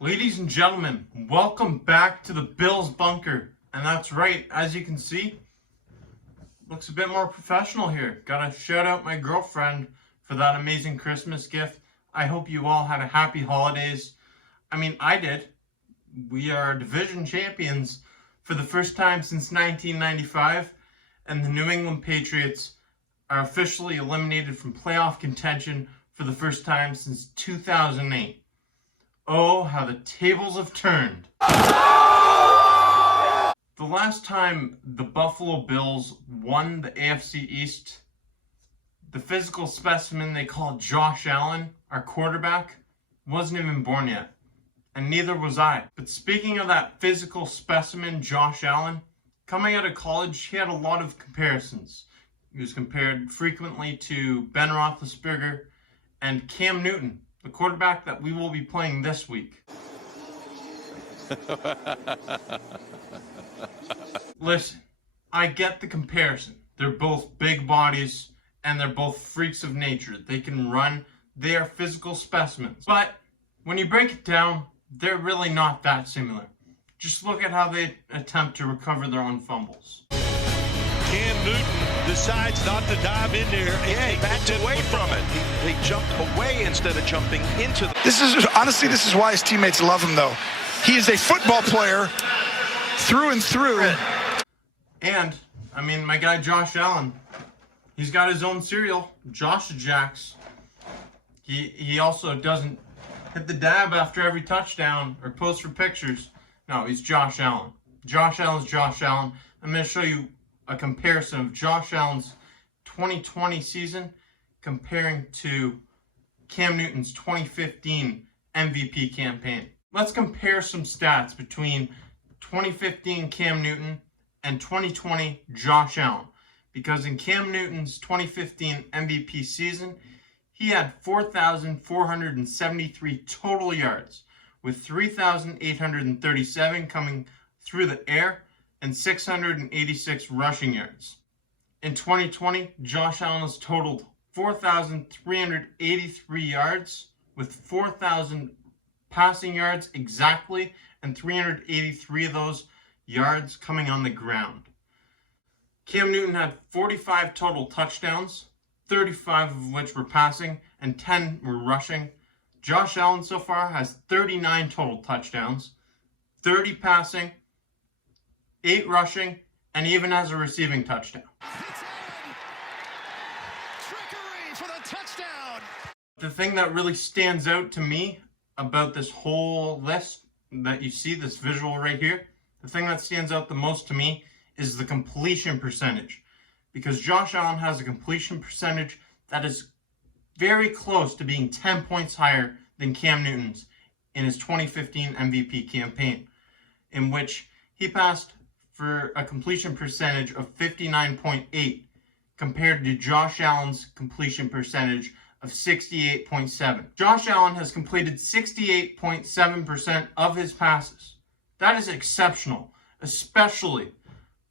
Ladies and gentlemen, welcome back to the Bills bunker. And that's right, as you can see, looks a bit more professional here. Gotta shout out my girlfriend for that amazing Christmas gift. I hope you all had a happy holidays. I mean, I did. We are division champions for the first time since 1995, and the New England Patriots are officially eliminated from playoff contention for the first time since 2008. Oh, how the tables have turned. The last time the Buffalo Bills won the AFC East, the physical specimen they call Josh Allen, our quarterback, wasn't even born yet. And neither was I. But speaking of that physical specimen, Josh Allen, coming out of college, he had a lot of comparisons. He was compared frequently to Ben Roethlisberger and Cam Newton, the quarterback that we will be playing this week. Listen, I get the comparison. They're both big bodies and they're both freaks of nature. They can run. They are physical specimens. But when you break it down, they're really not that similar. Just look at how they attempt to recover their own fumbles. Cam Newton decides not to dive in there and backed away from it. He jumped away instead of jumping into the... This is why his teammates love him, though. He is a football player through and through. And, I mean, my guy Josh Allen, he's got his own cereal, Josh Jacks. He also doesn't hit the dab after every touchdown or pose for pictures. No, he's Josh Allen. Josh Allen's Josh Allen. I'm going to show you a comparison of Josh Allen's 2020 season comparing to Cam Newton's 2015 MVP campaign. Let's compare some stats between 2015 Cam Newton and 2020 Josh Allen. Because in Cam Newton's 2015 MVP season, he had 4,473 total yards, with 3,837 coming through the air and 686 rushing yards. In 2020, Josh Allen has totaled 4,383 yards, with 4,000 passing yards exactly, and 383 of those yards coming on the ground. Cam Newton had 45 total touchdowns, 35 of which were passing, and 10 were rushing. Josh Allen so far has 39 total touchdowns, 30 passing, 8 rushing, and even has a receiving touchdown. Trickery for the touchdown. The thing that really stands out to me about this whole list that you see, this visual right here, the thing that stands out the most to me is the completion percentage. Because Josh Allen has a completion percentage that is very close to being 10 points higher than Cam Newton's in his 2015 MVP campaign, in which he passed for a completion percentage of 59.8 compared to Josh Allen's completion percentage of 68.7. Josh Allen has completed 68.7% of his passes. That is exceptional, especially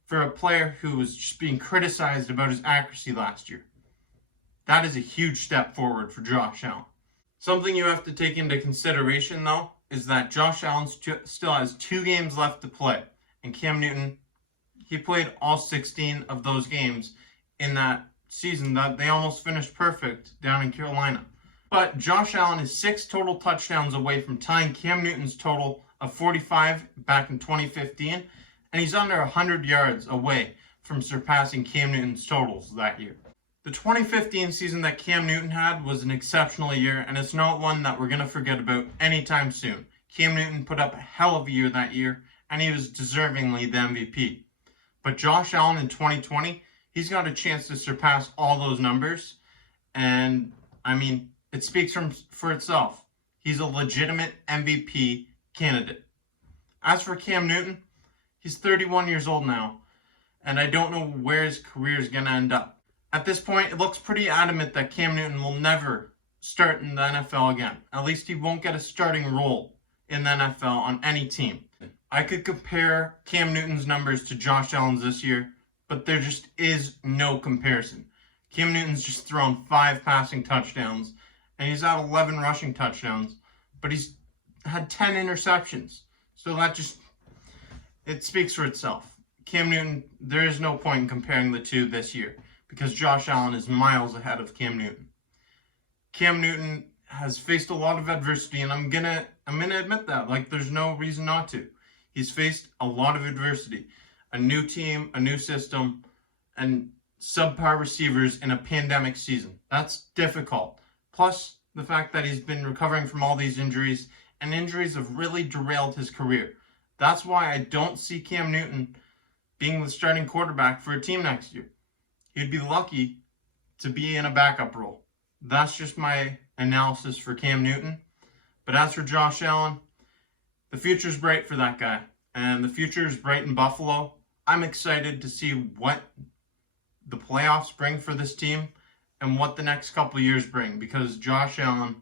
for a player who was just being criticized about his accuracy last year. That is a huge step forward for Josh Allen. Something you have to take into consideration, though, is that Josh Allen still has 2 games left to play. And Cam Newton, he played all 16 of those games in that season that they almost finished perfect down in Carolina. But Josh Allen is 6 total touchdowns away from tying Cam Newton's total of 45 back in 2015, and he's under 100 yards away from surpassing Cam Newton's totals that year. The 2015 season that Cam Newton had was an exceptional year, and it's not one that we're going to forget about anytime soon. Cam Newton put up a hell of a year that year, and he was deservingly the MVP. But Josh Allen in 2020, he's got a chance to surpass all those numbers, and I mean, it speaks for itself. He's a legitimate MVP candidate. As for Cam Newton, he's 31 years old now, and I don't know where his career is going to end up. At this point, it looks pretty adamant that Cam Newton will never start in the NFL again. At least he won't get a starting role in the NFL on any team. I could compare Cam Newton's numbers to Josh Allen's this year, but there just is no comparison. Cam Newton's just thrown 5 passing touchdowns, and he's had 11 rushing touchdowns, but he's had 10 interceptions. So it speaks for itself. Cam Newton, there is no point in comparing the two this year because Josh Allen is miles ahead of Cam Newton. Cam Newton has faced a lot of adversity, and I'm gonna admit that. Like, there's no reason not to. He's faced a lot of adversity. A new team, a new system, and subpar receivers in a pandemic season. That's difficult. Plus, the fact that he's been recovering from all these injuries, and injuries have really derailed his career. That's why I don't see Cam Newton being the starting quarterback for a team next year. He'd be lucky to be in a backup role. That's just my analysis for Cam Newton. But as for Josh Allen, the future's bright for that guy. And the future is bright in Buffalo. I'm excited to see what the playoffs bring for this team and what the next couple of years bring, because Josh Allen,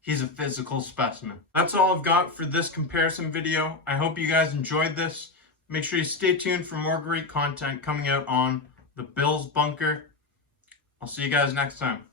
he's a physical specimen. That's all I've got for this comparison video. I hope you guys enjoyed this. Make sure you stay tuned for more great content coming out on the Bills Bunker. I'll see you guys next time.